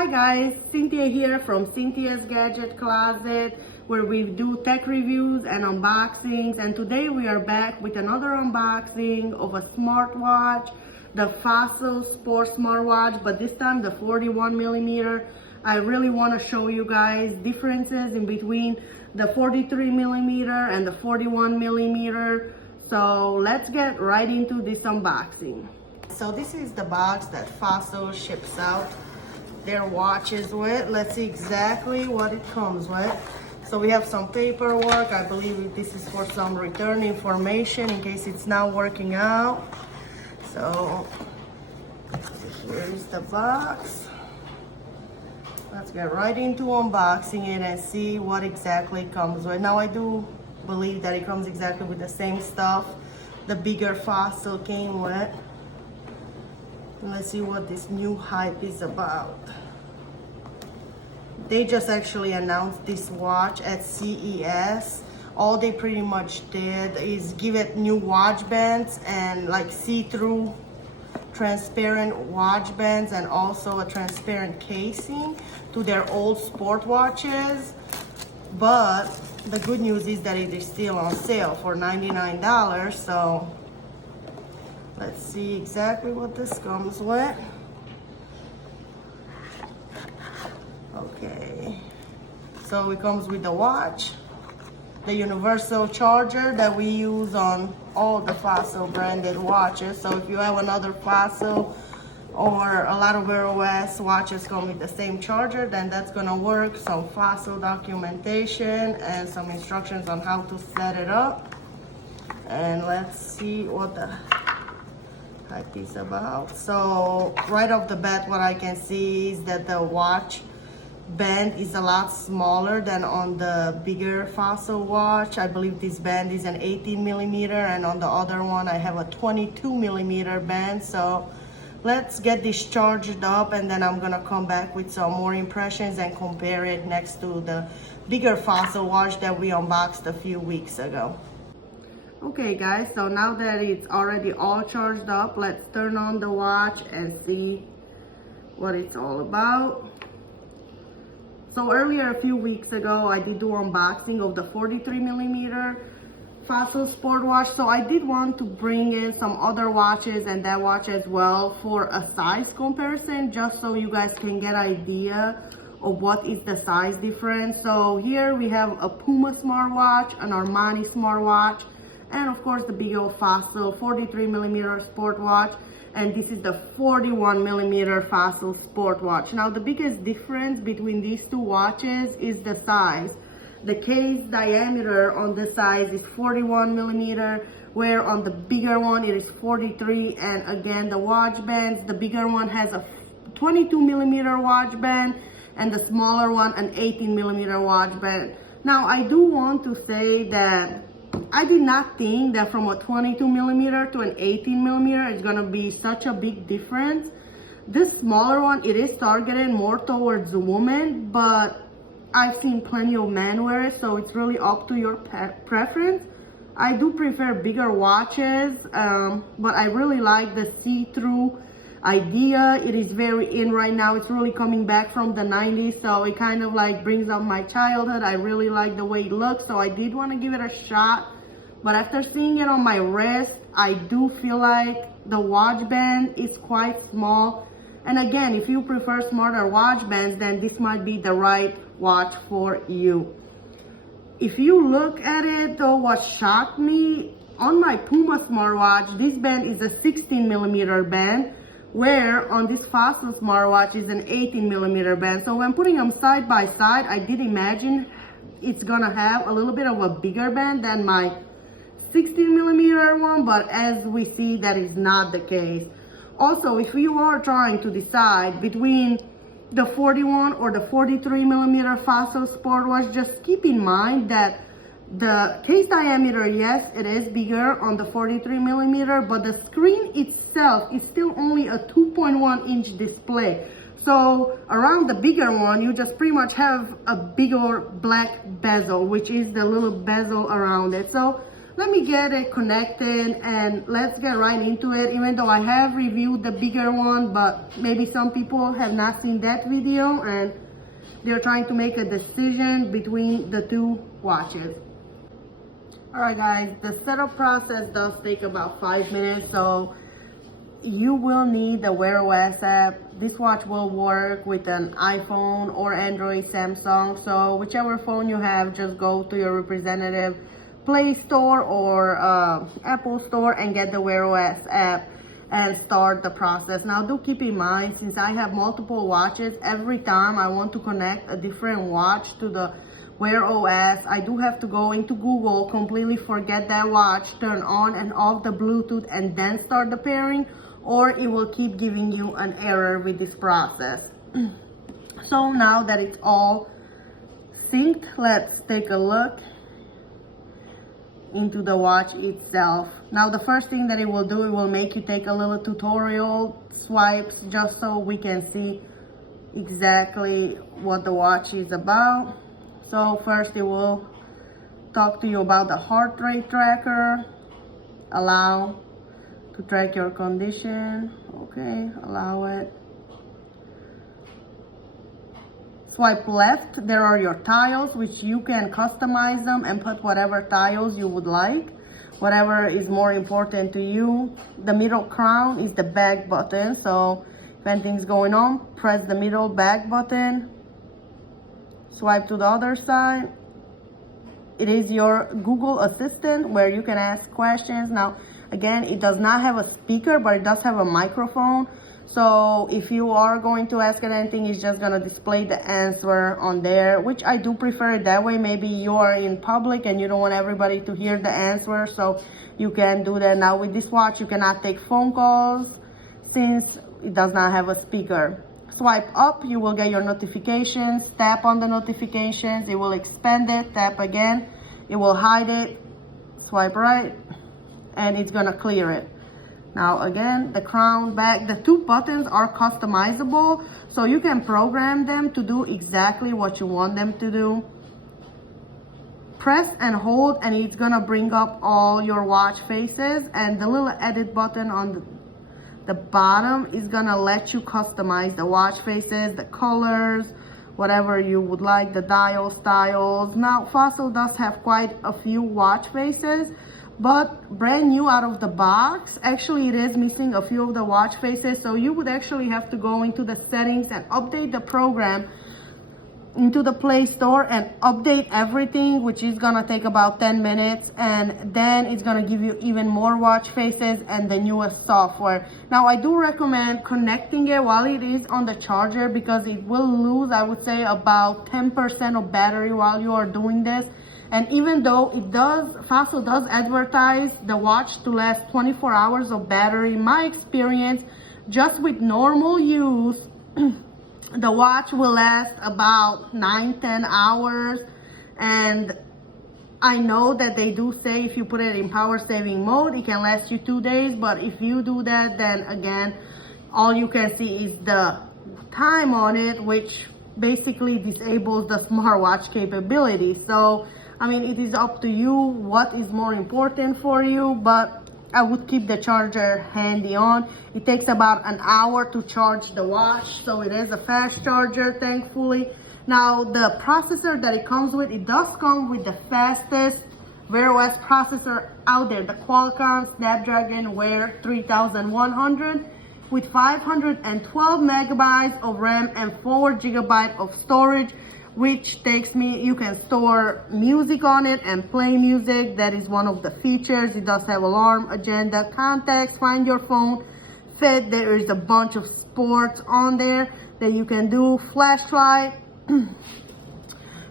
Hi guys, Cynthia here from Cynthia's Gadget Closet, where we do tech reviews and unboxings, and today we are back with another unboxing of a smartwatch, the Fossil Sport smartwatch, but this time the 41 millimeter. I really want to show you guys differences in between the 43 millimeter and the 41 millimeter. So let's get right into this unboxing. So this is the box that Fossil ships out their watches with. Let's see exactly what it comes with. So we have some paperwork. I believe this is for some return information in case it's not working out. So here's the box. Let's get right into unboxing it and see what exactly comes with. Now I do believe that it comes exactly with the same stuff the bigger Fossil came with. Let's see what this new hype is about. They just actually announced this watch at CES. All they pretty much did is give it new watch bands and like see-through transparent watch bands and also a transparent casing to their old sport watches. But the good news is that it is still on sale for $99. So let's see exactly what this comes with. Okay, so it comes with the watch, the universal charger that we use on all the Fossil branded watches. So if you have another Fossil or a lot of Wear OS watches come with the same charger, then that's gonna work. Some Fossil documentation and some instructions on how to set it up. And let's see what the hype is about. So right off the bat, what I can see is that the watch band is a lot smaller than on the bigger Fossil watch. I believe this band is an 18 millimeter, and on the other one I have a 22 millimeter band. So let's get this charged up and then I'm gonna come back with some more impressions and compare it next to the bigger Fossil watch that we unboxed a few weeks ago. Okay guys, so now that it's already all charged up, let's turn on the watch and see what it's all about. So earlier, a few weeks ago, I did do unboxing of the 43 millimeter Fossil Sport watch. So I did want to bring in some other watches and that watch as well for a size comparison, just so you guys can get an idea of what is the size difference. So here we have a Puma smartwatch, an Armani smartwatch, and of course the big old Fossil 43 millimeter sport watch. And this is the 41 millimeter Fossil sport watch. Now the biggest difference between these two watches is the size. The case diameter on this size is 41 millimeter, where on the bigger one it is 43. And again, the watch bands, the bigger one has a 22 millimeter watch band and the smaller one an 18 millimeter watch band. Now I do want to say that I did not think that from a 22 millimeter to an 18 millimeter is gonna be such a big difference. This smaller one, it is targeted more towards women, but I've seen plenty of men wear it, so it's really up to your preference. I do prefer bigger watches, but I really like the see-through idea. It is very in right now. It's really coming back from the 90s, so it kind of like brings up my childhood. I really like the way it looks, so I did want to give it a shot. But after seeing it on my wrist, I do feel like the watch band is quite small. And again, if you prefer smarter watch bands, then this might be the right watch for you. If you look at it though, what shocked me, on my Puma smartwatch, this band is a 16 millimeter band, where on this Fossil smartwatch is an 18 millimeter band. So when putting them side by side, I did imagine it's gonna have a little bit of a bigger band than my 16 millimeter one, but as we see, that is not the case. Also, if you are trying to decide between the 41 or the 43 millimeter Fossil sport watch, just keep in mind that the case diameter, yes, it is bigger on the 43 millimeter, but the screen itself is still only a 2.1 inch display. So around the bigger one, you just pretty much have a bigger black bezel, which is the little bezel around it. So let me get it connected and let's get right into it, even though I have reviewed the bigger one, but maybe some people have not seen that video and they're trying to make a decision between the two watches. All right guys, the setup process does take about 5 minutes, so you will need the Wear OS app. This watch will work with an iPhone or Android, Samsung, so whichever phone you have, just go to your representative Play Store or Apple Store and get the Wear OS app and start the process. Now do keep in mind, since I have multiple watches, every time I want to connect a different watch to the Wear OS, I do have to go into Google, completely forget that watch, turn on and off the Bluetooth and then start the pairing, or it will keep giving you an error with this process. So now that it's all synced, let's take a look into the watch itself. Now the first thing that it will do, it will make you take a little tutorial swipes just so we can see exactly what the watch is about. So first it will talk to you about the heart rate tracker, allow to track your condition, okay, allow it. Swipe left, there are your tiles, which you can customize them and put whatever tiles you would like, whatever is more important to you. The middle crown is the back button, so if anything's going on, press the middle back button, swipe to the other side. It is your Google Assistant where you can ask questions. Now, again, it does not have a speaker, but it does have a microphone. So if you are going to ask it anything, it's just gonna display the answer on there, which I do prefer it that way. Maybe you are in public and you don't want everybody to hear the answer, so you can do that. Now with this watch, you cannot take phone calls since it does not have a speaker. Swipe up, you will get your notifications. Tap on the notifications, it will expand it. Tap again, it will hide it. Swipe right, and it's gonna clear it. Now again, the crown back, the two buttons are customizable, so you can program them to do exactly what you want them to do. Press and hold and it's gonna bring up all your watch faces, and the little edit button on the bottom is gonna let you customize the watch faces, the colors, whatever you would like, the dial styles. Now Fossil does have quite a few watch faces, but brand new out of the box, actually it is missing a few of the watch faces, so you would actually have to go into the settings and update the program into the Play Store and update everything, which is gonna take about 10 minutes, and then it's gonna give you even more watch faces and the newest software. Now I do recommend connecting it while it is on the charger, because it will lose, I would say, about 10% of battery while you are doing this. And even though Fossil does advertise the watch to last 24 hours of battery, my experience, just with normal use, the watch will last about 9-10 hours. And I know that they do say if you put it in power saving mode, it can last you 2 days. But if you do that, then again, all you can see is the time on it, which basically disables the smartwatch capability. So I mean, it is up to you what is more important for you, but I would keep the charger handy on. It takes about an hour to charge the watch, so it is a fast charger, thankfully. Now, the processor that it comes with, it does come with the fastest Wear OS processor out there, the Qualcomm Snapdragon Wear 3100 with 512 megabytes of RAM and 4 gigabytes of storage, which takes me, you can store music on it and play music. That is one of the features. It does have alarm, agenda, contacts, find your phone, fit. There is a bunch of sports on there that you can do, flashlight,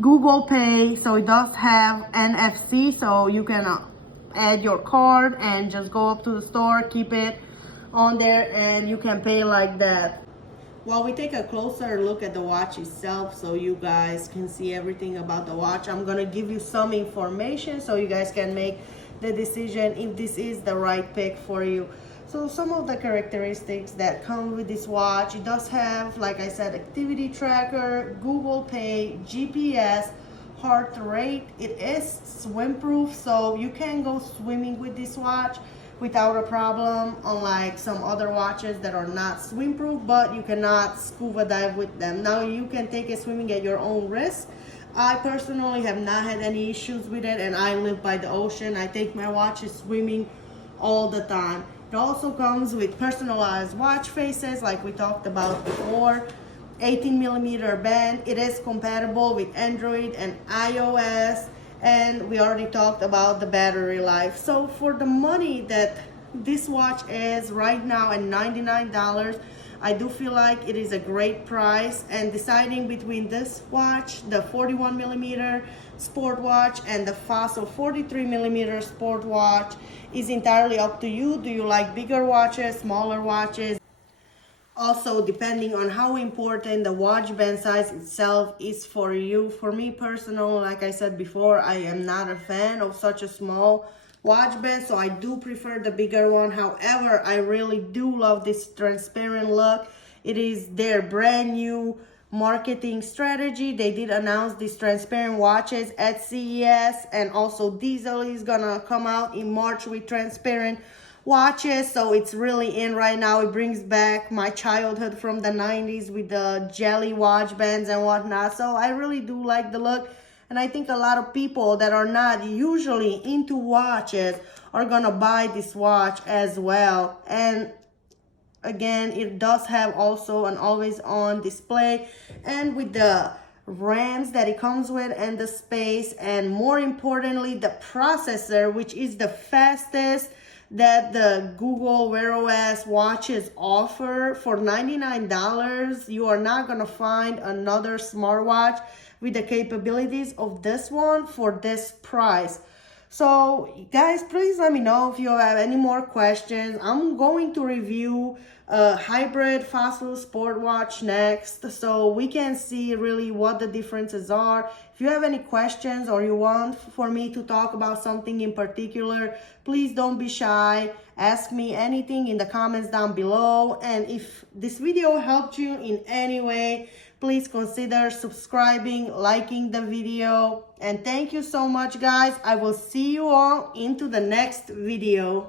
Google Pay. So it does have NFC, so you can add your card and just go up to the store, keep it on there, and you can pay like that. While we take a closer look at the watch itself so you guys can see everything about the watch, I'm gonna give you some information so you guys can make the decision if this is the right pick for you. So some of the characteristics that come with this watch, it does have, like I said, activity tracker, Google Pay, GPS, heart rate. It is swim proof, so you can go swimming with this watch without a problem, unlike some other watches that are not swim proof, but you cannot scuba dive with them. Now you can take it swimming at your own risk. I personally have not had any issues with it, and I live by the ocean. I take my watches swimming all the time. It also comes with personalized watch faces like we talked about before. 18mm band. It is compatible with Android and iOS, and we already talked about the battery life. So for the money that this watch is right now at $99, I do feel like it is a great price, and deciding between this watch, the 41mm sport watch, and the Fossil 43mm sport watch is entirely up to you. Do you like bigger watches, smaller watches? Also, depending on how important the watch band size itself is for you. For me personally, like I said before, I am not a fan of such a small watch band, so I do prefer the bigger one. However, I really do love this transparent look. It is their brand new marketing strategy. They did announce these transparent watches at CES, and also Diesel is gonna come out in March with transparent watches, so it's really in right now. It brings back my childhood from the 90s with the jelly watch bands and whatnot, so I really do like the look, and I think a lot of people that are not usually into watches are gonna buy this watch as well. And again, it does have also an always on display, and with the RAMs that it comes with and the space, and more importantly the processor, which is the fastest that the Google Wear OS watches offer. For $99, you are not gonna find another smartwatch with the capabilities of this one for this price. So guys, please let me know if you have any more questions. I'm going to review a hybrid Fossil sport watch next, so we can see really what the differences are. If you have any questions or you want for me to talk about something in particular, please don't be shy. Ask me anything in the comments down below. And if this video helped you in any way, please consider subscribing, liking the video. And thank you so much, guys. I will see you all into the next video.